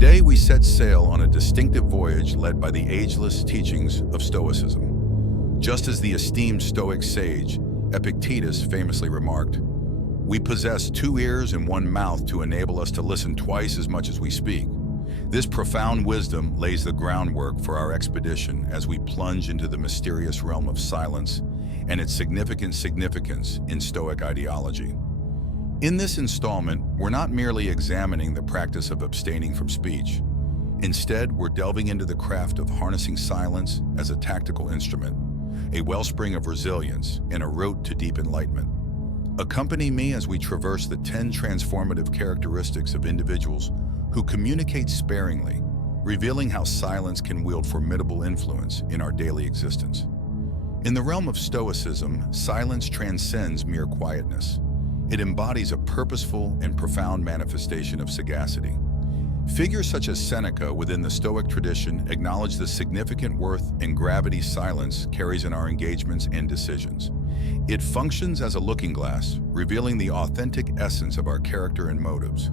Today we set sail on a distinctive voyage led by the ageless teachings of Stoicism. Just as the esteemed Stoic sage Epictetus famously remarked, "We possess 2 ears and 1 mouth to enable us to listen twice as much as we speak." This profound wisdom lays the groundwork for our expedition as we plunge into the mysterious realm of silence and its significance in Stoic ideology. In this installment, we're not merely examining the practice of abstaining from speech. Instead, we're delving into the craft of harnessing silence as a tactical instrument, a wellspring of resilience and a route to deep enlightenment. Accompany me as we traverse the 10 transformative characteristics of individuals who communicate sparingly, revealing how silence can wield formidable influence in our daily existence. In the realm of Stoicism, silence transcends mere quietness. It embodies a purposeful and profound manifestation of sagacity. Figures such as Seneca within the Stoic tradition acknowledge the significant worth and gravity silence carries in our engagements and decisions. It functions as a looking glass, revealing the authentic essence of our character and motives.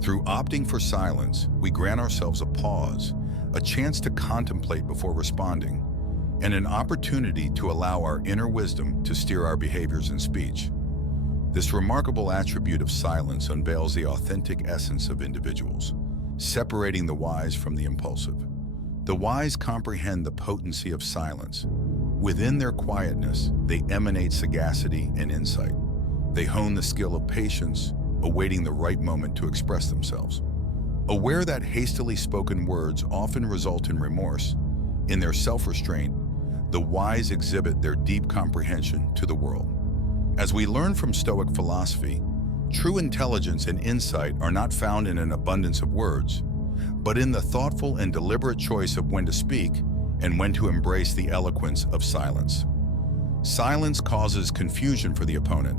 Through opting for silence, we grant ourselves a pause, a chance to contemplate before responding, and an opportunity to allow our inner wisdom to steer our behaviors and speech. This remarkable attribute of silence unveils the authentic essence of individuals, separating the wise from the impulsive. The wise comprehend the potency of silence. Within their quietness, they emanate sagacity and insight. They hone the skill of patience, awaiting the right moment to express themselves. Aware that hastily spoken words often result in remorse, in their self-restraint, the wise exhibit their deep comprehension to the world. As we learn from Stoic philosophy, true intelligence and insight are not found in an abundance of words, but in the thoughtful and deliberate choice of when to speak and when to embrace the eloquence of silence. Silence causes confusion for the opponent.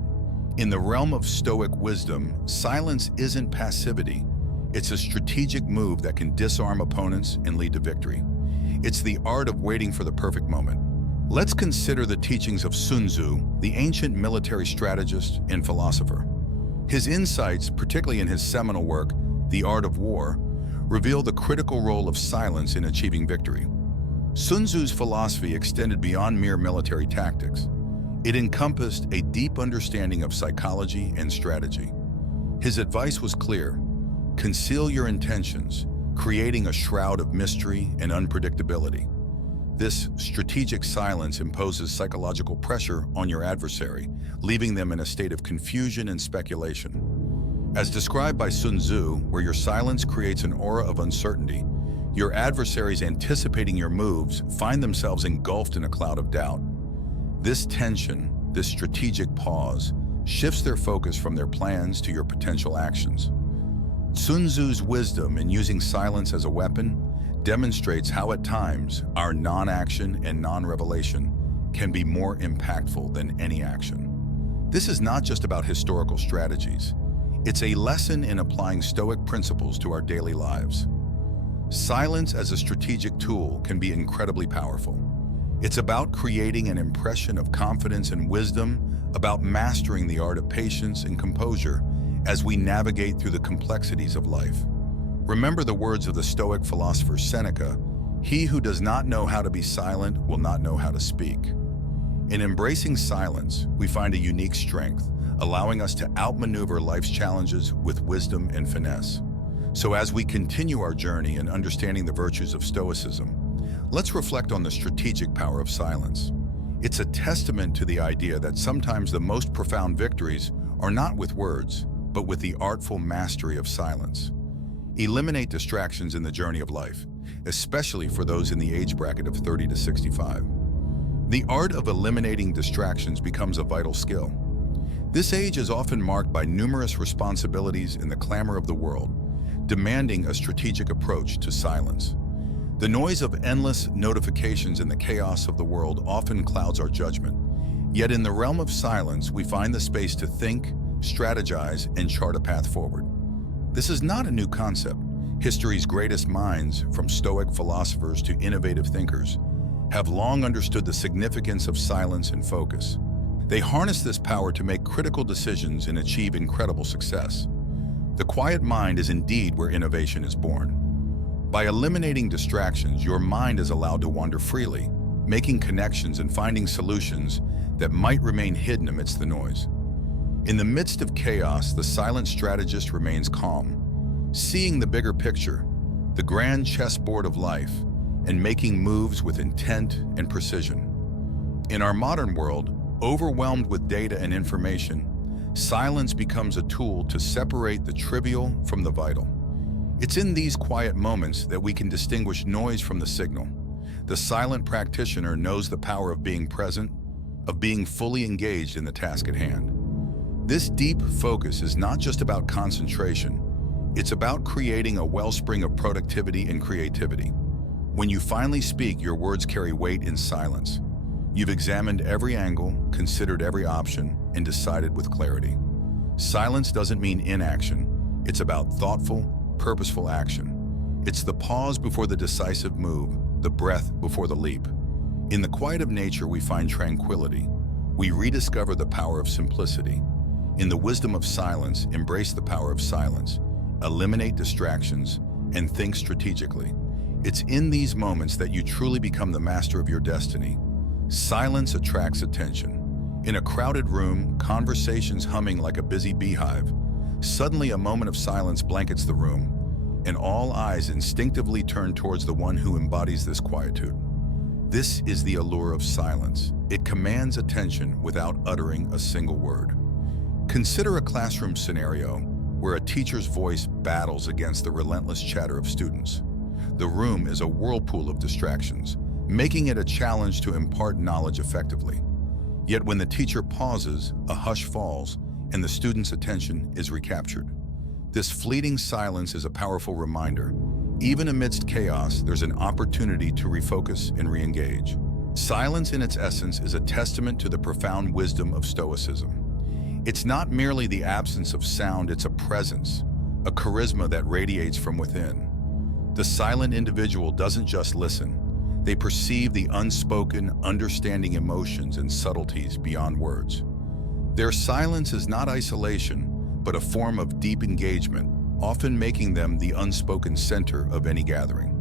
In the realm of Stoic wisdom, silence isn't passivity. It's a strategic move that can disarm opponents and lead to victory. It's the art of waiting for the perfect moment. Let's consider the teachings of Sun Tzu, the ancient military strategist and philosopher. His insights, particularly in his seminal work, The Art of War, reveal the critical role of silence in achieving victory. Sun Tzu's philosophy extended beyond mere military tactics. It encompassed a deep understanding of psychology and strategy. His advice was clear: conceal your intentions, creating a shroud of mystery and unpredictability. This strategic silence imposes psychological pressure on your adversary, leaving them in a state of confusion and speculation. As described by Sun Tzu, where your silence creates an aura of uncertainty, your adversaries anticipating your moves find themselves engulfed in a cloud of doubt. This tension, this strategic pause, shifts their focus from their plans to your potential actions. Sun Tzu's wisdom in using silence as a weapon demonstrates how at times our non-action and non-revelation can be more impactful than any action. This is not just about historical strategies. It's a lesson in applying Stoic principles to our daily lives. Silence as a strategic tool can be incredibly powerful. It's about creating an impression of confidence and wisdom, about mastering the art of patience and composure as we navigate through the complexities of life. Remember the words of the Stoic philosopher Seneca, "He who does not know how to be silent will not know how to speak." In embracing silence, we find a unique strength, allowing us to outmaneuver life's challenges with wisdom and finesse. So as we continue our journey in understanding the virtues of Stoicism, let's reflect on the strategic power of silence. It's a testament to the idea that sometimes the most profound victories are not with words, but with the artful mastery of silence. Eliminate distractions in the journey of life, especially for those in the age bracket of 30 to 65. The art of eliminating distractions becomes a vital skill. This age is often marked by numerous responsibilities in the clamor of the world, demanding a strategic approach to silence. The noise of endless notifications and the chaos of the world often clouds our judgment. Yet in the realm of silence, we find the space to think, strategize, and chart a path forward. This is not a new concept. History's greatest minds, from Stoic philosophers to innovative thinkers, have long understood the significance of silence and focus. They harness this power to make critical decisions and achieve incredible success. The quiet mind is indeed where innovation is born. By eliminating distractions, your mind is allowed to wander freely, making connections and finding solutions that might remain hidden amidst the noise. In the midst of chaos, the silent strategist remains calm, seeing the bigger picture, the grand chessboard of life, and making moves with intent and precision. In our modern world, overwhelmed with data and information, silence becomes a tool to separate the trivial from the vital. It's in these quiet moments that we can distinguish noise from the signal. The silent practitioner knows the power of being present, of being fully engaged in the task at hand. This deep focus is not just about concentration, it's about creating a wellspring of productivity and creativity. When you finally speak, your words carry weight in silence. You've examined every angle, considered every option, and decided with clarity. Silence doesn't mean inaction. It's about thoughtful, purposeful action. It's the pause before the decisive move, the breath before the leap. In the quiet of nature, we find tranquility. We rediscover the power of simplicity. In the wisdom of silence, embrace the power of silence. Eliminate distractions and think strategically. It's in these moments that you truly become the master of your destiny. Silence attracts attention. In a crowded room, conversations humming like a busy beehive, suddenly a moment of silence blankets the room, and all eyes instinctively turn towards the one who embodies this quietude. This is the allure of silence. It commands attention without uttering a single word. Consider a classroom scenario where a teacher's voice battles against the relentless chatter of students. The room is a whirlpool of distractions, making it a challenge to impart knowledge effectively. Yet when the teacher pauses, a hush falls, and the student's attention is recaptured. This fleeting silence is a powerful reminder. Even amidst chaos, there's an opportunity to refocus and re-engage. Silence in its essence is a testament to the profound wisdom of Stoicism. It's not merely the absence of sound, it's a presence, a charisma that radiates from within. The silent individual doesn't just listen. They perceive the unspoken, understanding emotions and subtleties beyond words. Their silence is not isolation, but a form of deep engagement, often making them the unspoken center of any gathering.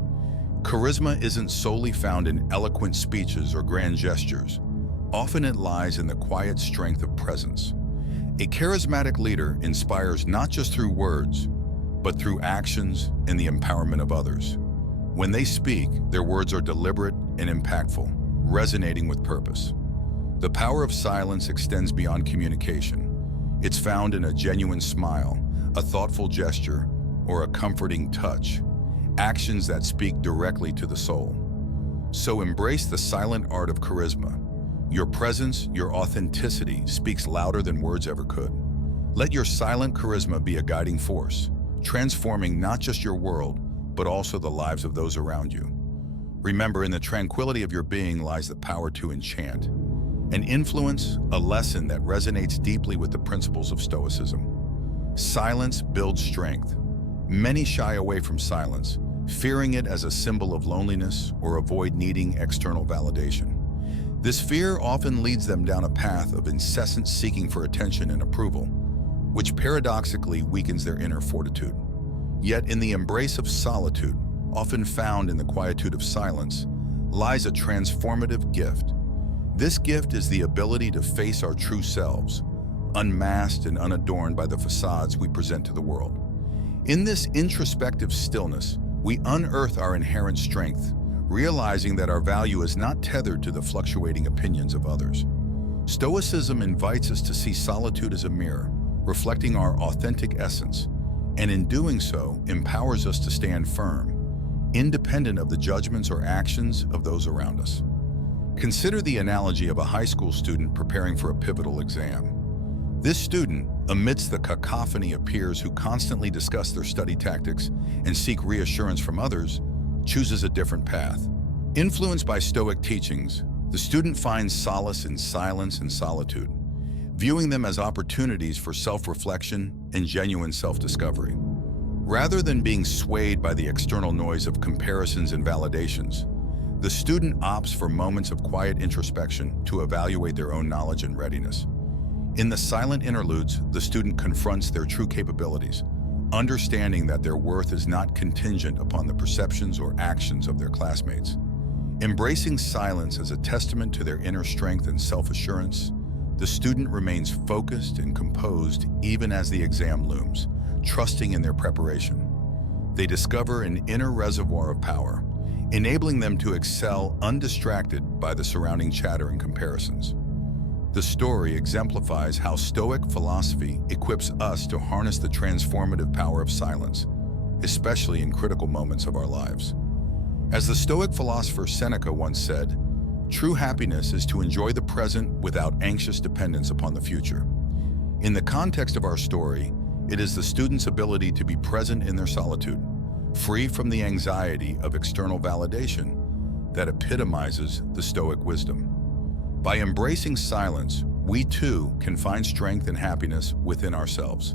Charisma isn't solely found in eloquent speeches or grand gestures. Often it lies in the quiet strength of presence. A charismatic leader inspires not just through words, but through actions and the empowerment of others. When they speak, their words are deliberate and impactful, resonating with purpose. The power of silence extends beyond communication. It's found in a genuine smile, a thoughtful gesture, or a comforting touch, actions that speak directly to the soul. So embrace the silent art of charisma. Your presence, your authenticity speaks louder than words ever could. Let your silent charisma be a guiding force, transforming not just your world, but also the lives of those around you. Remember, in the tranquility of your being lies the power to enchant, an influence, a lesson that resonates deeply with the principles of Stoicism. Silence builds strength. Many shy away from silence, fearing it as a symbol of loneliness or avoid needing external validation. This fear often leads them down a path of incessant seeking for attention and approval, which paradoxically weakens their inner fortitude. Yet in the embrace of solitude, often found in the quietude of silence, lies a transformative gift. This gift is the ability to face our true selves, unmasked and unadorned by the facades we present to the world. In this introspective stillness, we unearth our inherent strength, realizing that our value is not tethered to the fluctuating opinions of others. Stoicism invites us to see solitude as a mirror, reflecting our authentic essence, and in doing so, empowers us to stand firm, independent of the judgments or actions of those around us. Consider the analogy of a high school student preparing for a pivotal exam. This student, amidst the cacophony of peers who constantly discuss their study tactics and seek reassurance from others, chooses a different path. Influenced by Stoic teachings, the student finds solace in silence and solitude, viewing them as opportunities for self-reflection and genuine self-discovery. Rather than being swayed by the external noise of comparisons and validations, the student opts for moments of quiet introspection to evaluate their own knowledge and readiness. In the silent interludes, the student confronts their true capabilities, understanding that their worth is not contingent upon the perceptions or actions of their classmates. Embracing silence as a testament to their inner strength and self-assurance, the student remains focused and composed even as the exam looms, trusting in their preparation. They discover an inner reservoir of power, enabling them to excel undistracted by the surrounding chatter and comparisons. The story exemplifies how Stoic philosophy equips us to harness the transformative power of silence, especially in critical moments of our lives. As the Stoic philosopher Seneca once said, "True happiness is to enjoy the present without anxious dependence upon the future." In the context of our story, it is the student's ability to be present in their solitude, free from the anxiety of external validation, that epitomizes the Stoic wisdom. By embracing silence, we too can find strength and happiness within ourselves,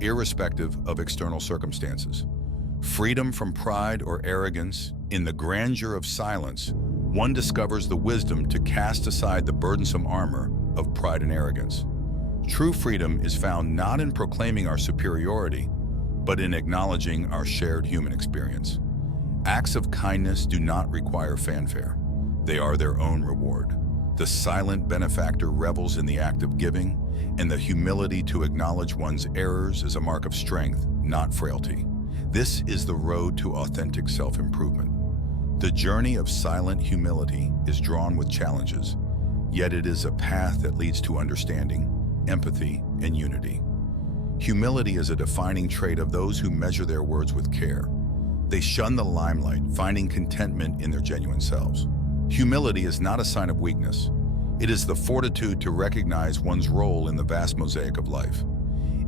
irrespective of external circumstances. Freedom from pride or arrogance, in the grandeur of silence, one discovers the wisdom to cast aside the burdensome armor of pride and arrogance. True freedom is found not in proclaiming our superiority, but in acknowledging our shared human experience. Acts of kindness do not require fanfare. They are their own reward. The silent benefactor revels in the act of giving, and the humility to acknowledge one's errors is a mark of strength, not frailty. This is the road to authentic self-improvement. The journey of silent humility is drawn with challenges, yet it is a path that leads to understanding, empathy, and unity. Humility is a defining trait of those who measure their words with care. They shun the limelight, finding contentment in their genuine selves. Humility is not a sign of weakness. It is the fortitude to recognize one's role in the vast mosaic of life.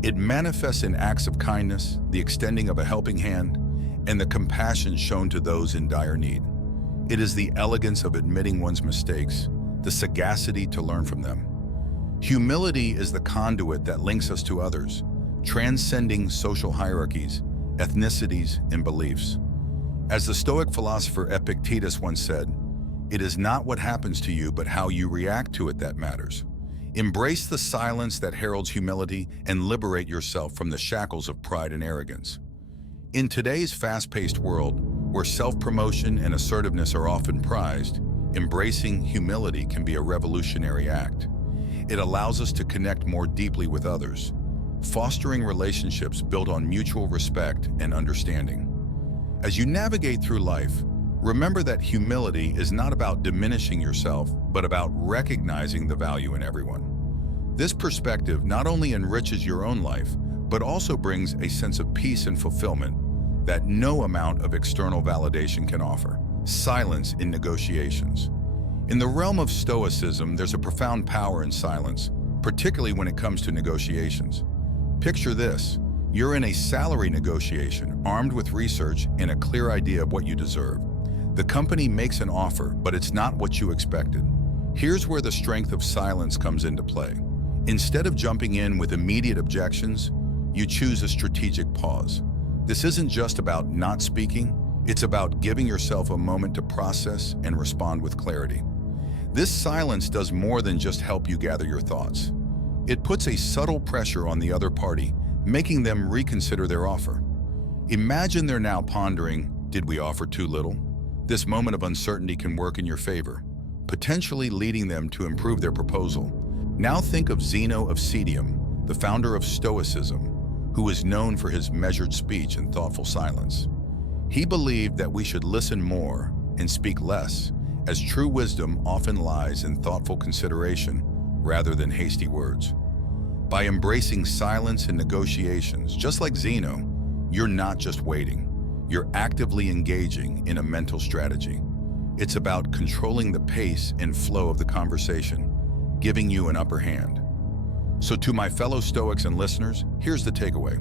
It manifests in acts of kindness, the extending of a helping hand, and the compassion shown to those in dire need. It is the elegance of admitting one's mistakes, the sagacity to learn from them. Humility is the conduit that links us to others, transcending social hierarchies, ethnicities, and beliefs. As the Stoic philosopher Epictetus once said, "It is not what happens to you, but how you react to it that matters." Embrace the silence that heralds humility and liberate yourself from the shackles of pride and arrogance. In today's fast-paced world, where self-promotion and assertiveness are often prized, embracing humility can be a revolutionary act. It allows us to connect more deeply with others, fostering relationships built on mutual respect and understanding. As you navigate through life, remember that humility is not about diminishing yourself, but about recognizing the value in everyone. This perspective not only enriches your own life, but also brings a sense of peace and fulfillment that no amount of external validation can offer. Silence in negotiations. In the realm of Stoicism, there's a profound power in silence, particularly when it comes to negotiations. Picture this: you're in a salary negotiation, armed with research and a clear idea of what you deserve. The company makes an offer, but it's not what you expected. Here's where the strength of silence comes into play. Instead of jumping in with immediate objections, you choose a strategic pause. This isn't just about not speaking, it's about giving yourself a moment to process and respond with clarity. This silence does more than just help you gather your thoughts. It puts a subtle pressure on the other party, making them reconsider their offer. Imagine they're now pondering, did we offer too little? This moment of uncertainty can work in your favor, potentially leading them to improve their proposal. Now think of Zeno of Citium, the founder of Stoicism, who is known for his measured speech and thoughtful silence. He believed that we should listen more and speak less, as true wisdom often lies in thoughtful consideration rather than hasty words. By embracing silence in negotiations, just like Zeno, you're not just waiting. You're actively engaging in a mental strategy. It's about controlling the pace and flow of the conversation, giving you an upper hand. So to my fellow Stoics and listeners, here's the takeaway.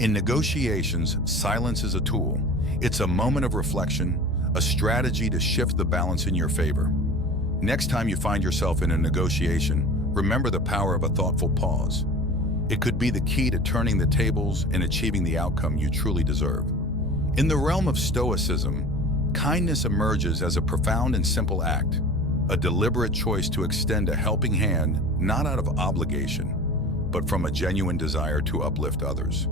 In negotiations, silence is a tool. It's a moment of reflection, a strategy to shift the balance in your favor. Next time you find yourself in a negotiation, remember the power of a thoughtful pause. It could be the key to turning the tables and achieving the outcome you truly deserve. In the realm of Stoicism, kindness emerges as a profound and simple act, a deliberate choice to extend a helping hand not out of obligation, but from a genuine desire to uplift others.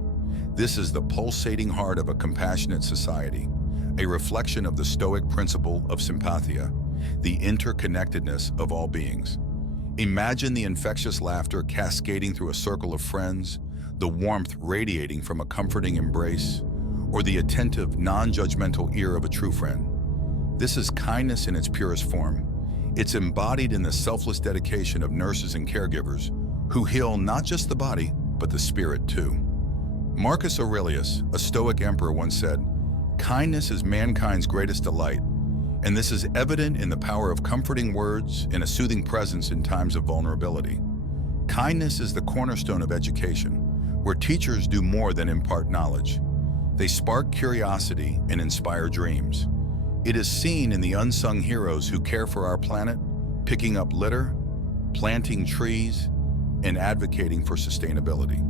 This is the pulsating heart of a compassionate society, a reflection of the Stoic principle of sympathia, the interconnectedness of all beings. Imagine the infectious laughter cascading through a circle of friends, the warmth radiating from a comforting embrace, or the attentive, non-judgmental ear of a true friend. This is kindness in its purest form. It's embodied in the selfless dedication of nurses and caregivers who heal not just the body, but the spirit too. Marcus Aurelius, a Stoic emperor, once said, "Kindness is mankind's greatest delight," and this is evident in the power of comforting words and a soothing presence in times of vulnerability. Kindness is the cornerstone of education, where teachers do more than impart knowledge. They spark curiosity and inspire dreams. It is seen in the unsung heroes who care for our planet, picking up litter, planting trees, and advocating for sustainability.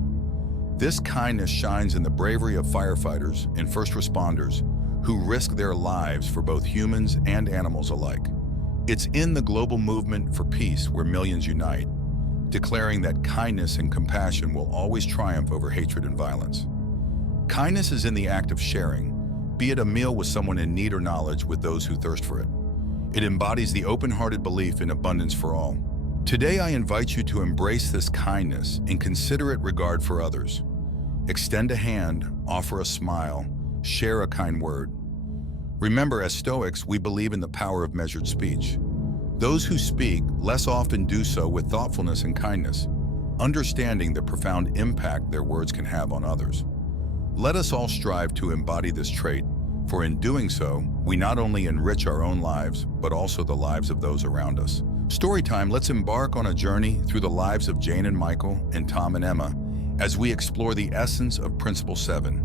This kindness shines in the bravery of firefighters and first responders who risk their lives for both humans and animals alike. It's in the global movement for peace where millions unite, declaring that kindness and compassion will always triumph over hatred and violence. Kindness is in the act of sharing, be it a meal with someone in need or knowledge with those who thirst for it. It embodies the open-hearted belief in abundance for all. Today, I invite you to embrace this kindness and considerate regard for others. Extend a hand, offer a smile, share a kind word. Remember, as Stoics, we believe in the power of measured speech. Those who speak less often do so with thoughtfulness and kindness, understanding the profound impact their words can have on others. Let us all strive to embody this trait, for in doing so, we not only enrich our own lives, but also the lives of those around us. Storytime, let's embark on a journey through the lives of Jane and Michael and Tom and Emma as we explore the essence of Principle 7,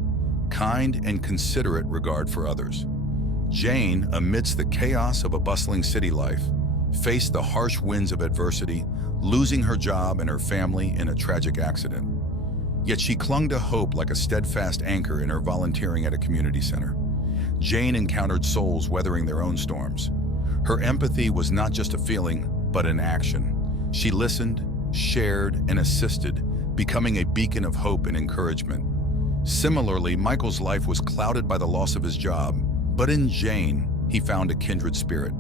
kind and considerate regard for others. Jane, amidst the chaos of a bustling city life, faced the harsh winds of adversity, losing her job and her family in a tragic accident. Yet she clung to hope like a steadfast anchor in her volunteering at a community center. Jane encountered souls weathering their own storms. Her empathy was not just a feeling, but an action. She listened, shared, and assisted, becoming a beacon of hope and encouragement. Similarly, Michael's life was clouded by the loss of his job, but in Jane, he found a kindred spirit.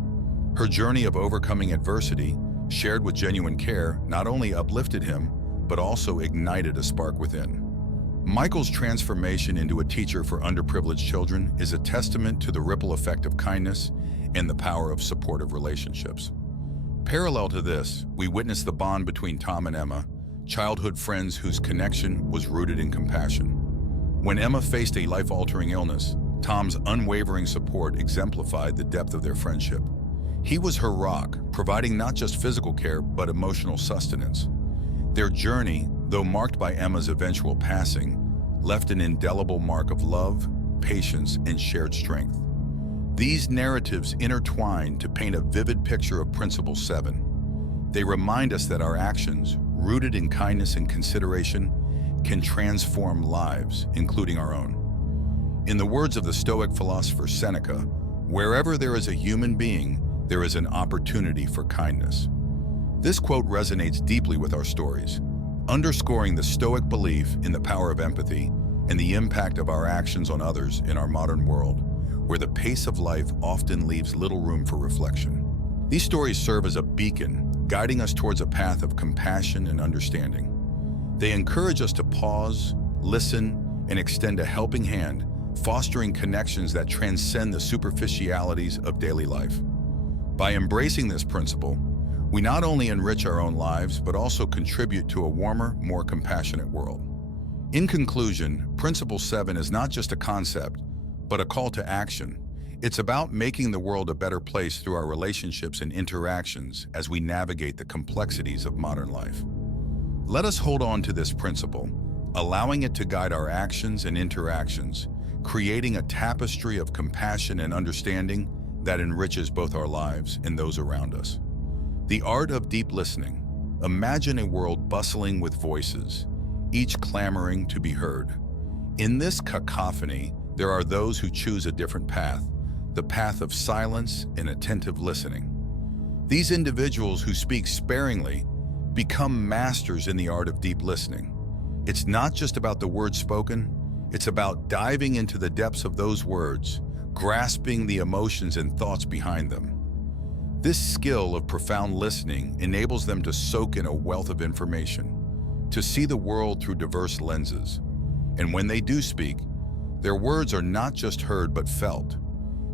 Her journey of overcoming adversity, shared with genuine care, not only uplifted him, but also ignited a spark within. Michael's transformation into a teacher for underprivileged children is a testament to the ripple effect of kindness and the power of supportive relationships. Parallel to this, we witness the bond between Tom and Emma, childhood friends whose connection was rooted in compassion. When Emma faced a life-altering illness, Tom's unwavering support exemplified the depth of their friendship. He was her rock, providing not just physical care, but emotional sustenance. Their journey, though marked by Emma's eventual passing, left an indelible mark of love, patience, and shared strength. These narratives intertwine to paint a vivid picture of Principle 7. They remind us that our actions, rooted in kindness and consideration, can transform lives, including our own. In the words of the Stoic philosopher Seneca, wherever there is a human being, there is an opportunity for kindness. This quote resonates deeply with our stories, underscoring the Stoic belief in the power of empathy and the impact of our actions on others in our modern world, where the pace of life often leaves little room for reflection. These stories serve as a beacon, guiding us towards a path of compassion and understanding. They encourage us to pause, listen, and extend a helping hand, fostering connections that transcend the superficialities of daily life. By embracing this principle, we not only enrich our own lives, but also contribute to a warmer, more compassionate world. In conclusion, Principle 7 is not just a concept, but a call to action. It's about making the world a better place through our relationships and interactions as we navigate the complexities of modern life. Let us hold on to this principle, allowing it to guide our actions and interactions, creating a tapestry of compassion and understanding that enriches both our lives and those around us. The art of deep listening. Imagine a world bustling with voices, each clamoring to be heard. In this cacophony, there are those who choose a different path, the path of silence and attentive listening. These individuals who speak sparingly become masters in the art of deep listening. It's not just about the words spoken, It's about diving into the depths of those words, grasping the emotions and thoughts behind them. This skill of profound listening enables them to soak in a wealth of information, to see the world through diverse lenses. And when they do speak, their words are not just heard but felt.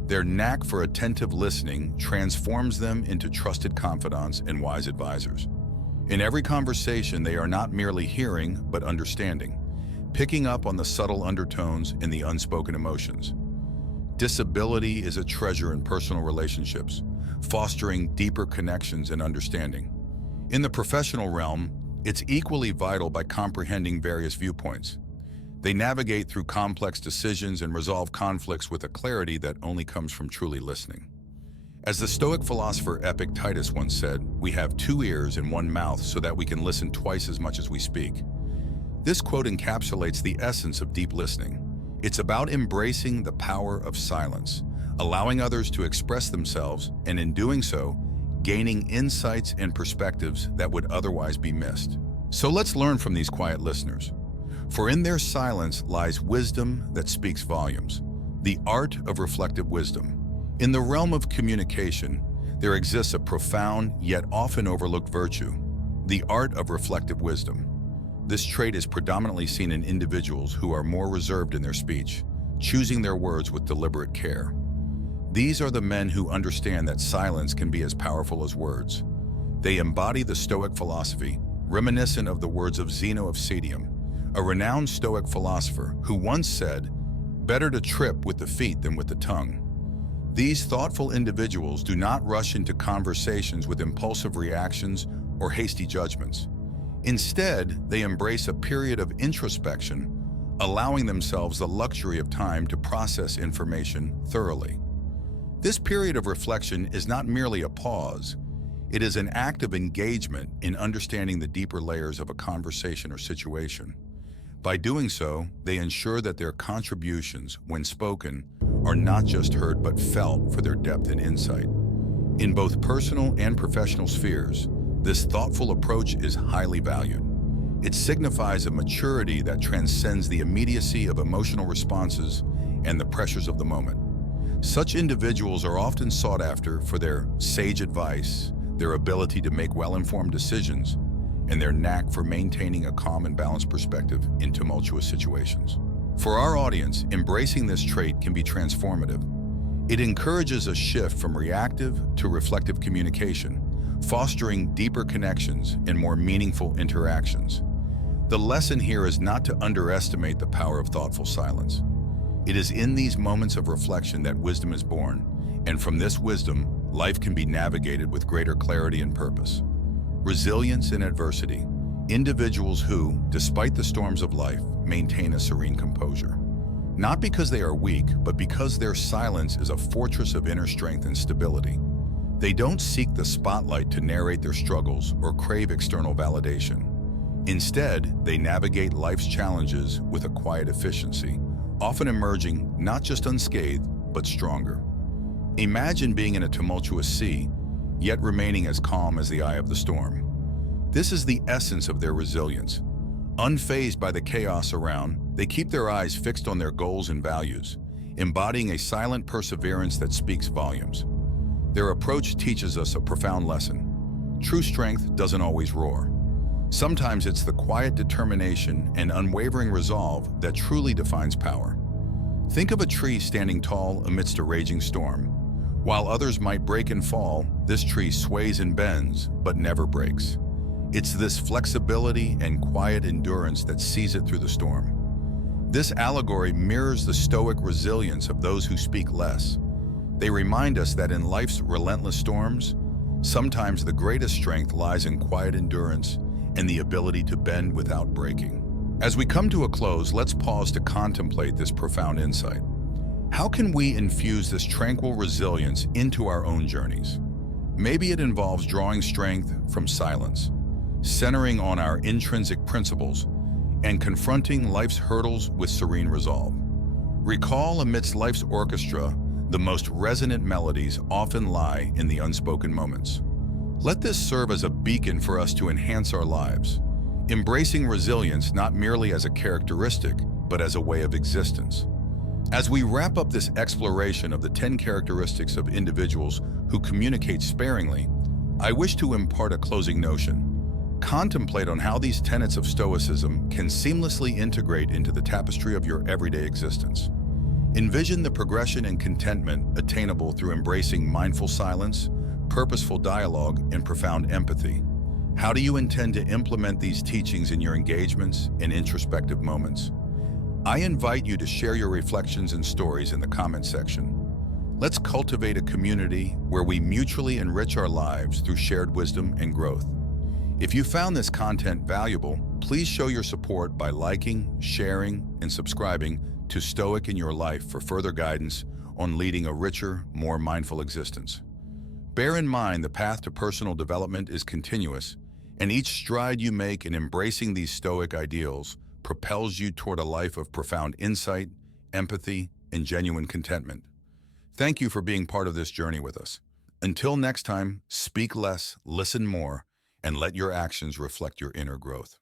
Their knack for attentive listening transforms them into trusted confidants and wise advisors. In every conversation, they are not merely hearing but understanding, picking up on the subtle undertones and the unspoken emotions. Disability is a treasure in personal relationships, fostering deeper connections and understanding. In the professional realm, it's equally vital by comprehending various viewpoints. They navigate through complex decisions and resolve conflicts with a clarity that only comes from truly listening. As the Stoic philosopher Epictetus once said, "We have 2 ears and 1 mouth so that we can listen twice as much as we speak." This quote encapsulates the essence of deep listening. It's about embracing the power of silence, allowing others to express themselves, and in doing so, gaining insights and perspectives that would otherwise be missed. So let's learn from these quiet listeners. For in their silence lies wisdom that speaks volumes, the art of reflective wisdom. In the realm of communication, there exists a profound yet often overlooked virtue, the art of reflective wisdom. This trait is predominantly seen in individuals who are more reserved in their speech, choosing their words with deliberate care. These are the men who understand that silence can be as powerful as words. They embody the Stoic philosophy, reminiscent of the words of Zeno of Citium, a renowned Stoic philosopher who once said, "Better to trip with the feet than with the tongue." These thoughtful individuals do not rush into conversations with impulsive reactions or hasty judgments. Instead, they embrace a period of introspection, allowing themselves the luxury of time to process information thoroughly. This period of reflection is not merely a pause, it is an act of engagement in understanding the deeper layers of a conversation or situation. By doing so, they ensure that their contributions, when spoken, are not just heard but felt for their depth and insight. In both personal and professional spheres, this thoughtful approach is highly valued. It signifies a maturity that transcends the immediacy of emotional responses and the pressures of the moment. Such individuals are often sought after for their sage advice, their ability to make well-informed decisions, and their knack for maintaining a calm and balanced perspective in tumultuous situations. For our audience, embracing this trait can be transformative. It encourages a shift from reactive to reflective communication, fostering deeper connections and more meaningful interactions. The lesson here is not to underestimate the power of thoughtful silence. It is in these moments of reflection that wisdom is born, and from this wisdom, life can be navigated with greater clarity and purpose. Resilience in adversity. Individuals who, despite the storms of life, maintain a serene composure. Not because they are weak, but because their silence is a fortress of inner strength and stability. They don't seek the spotlight to narrate their struggles or crave external validation. Instead, they navigate life's challenges with a quiet efficiency, often emerging not just unscathed, but stronger. Imagine being in a tumultuous sea, yet remaining as calm as the eye of the storm. This is the essence of their resilience. Unfazed by the chaos around, they keep their eyes fixed on their goals and values, embodying a silent perseverance that speaks volumes. Their approach teaches us a profound lesson. True strength doesn't always roar. Sometimes it's the quiet determination and unwavering resolve that truly defines power. Think of a tree standing tall amidst a raging storm. While others might break and fall, this tree sways and bends, but never breaks. It's this flexibility and quiet endurance that sees it through the storm. This allegory mirrors the Stoic resilience of those who speak less. They remind us that in life's relentless storms, sometimes the greatest strength lies in quiet endurance and the ability to bend without breaking. As we come to a close, let's pause to contemplate this profound insight. How can we infuse this tranquil resilience into our own journeys? Maybe it involves drawing strength from silence, centering on our intrinsic principles, and confronting life's hurdles with serene resolve. Recall, amidst life's orchestra, the most resonant melodies often lie in the unspoken moments. Let this serve as a beacon for us to enhance our lives, embracing resilience not merely as a characteristic, but as a way of existence. As we wrap up this exploration of the 10 characteristics of individuals who communicate sparingly, I wish to impart a closing notion. Contemplate on how these tenets of Stoicism can seamlessly integrate into the tapestry of your everyday existence. Envision the progression and contentment attainable through embracing mindful silence, purposeful dialogue, and profound empathy. How do you intend to implement these teachings in your engagements and introspective moments? I invite you to share your reflections and stories in the comment section. Let's cultivate a community where we mutually enrich our lives through shared wisdom and growth. If you found this content valuable, please show your support by liking, sharing, and subscribing to Stoic in Your Life for further guidance on leading a richer, more mindful existence. Bear in mind the path to personal development is continuous, and each stride you make in embracing these Stoic ideals propels you toward a life of profound insight, empathy, and genuine contentment. Thank you for being part of this journey with us. Until next time, speak less, listen more, and let your actions reflect your inner growth.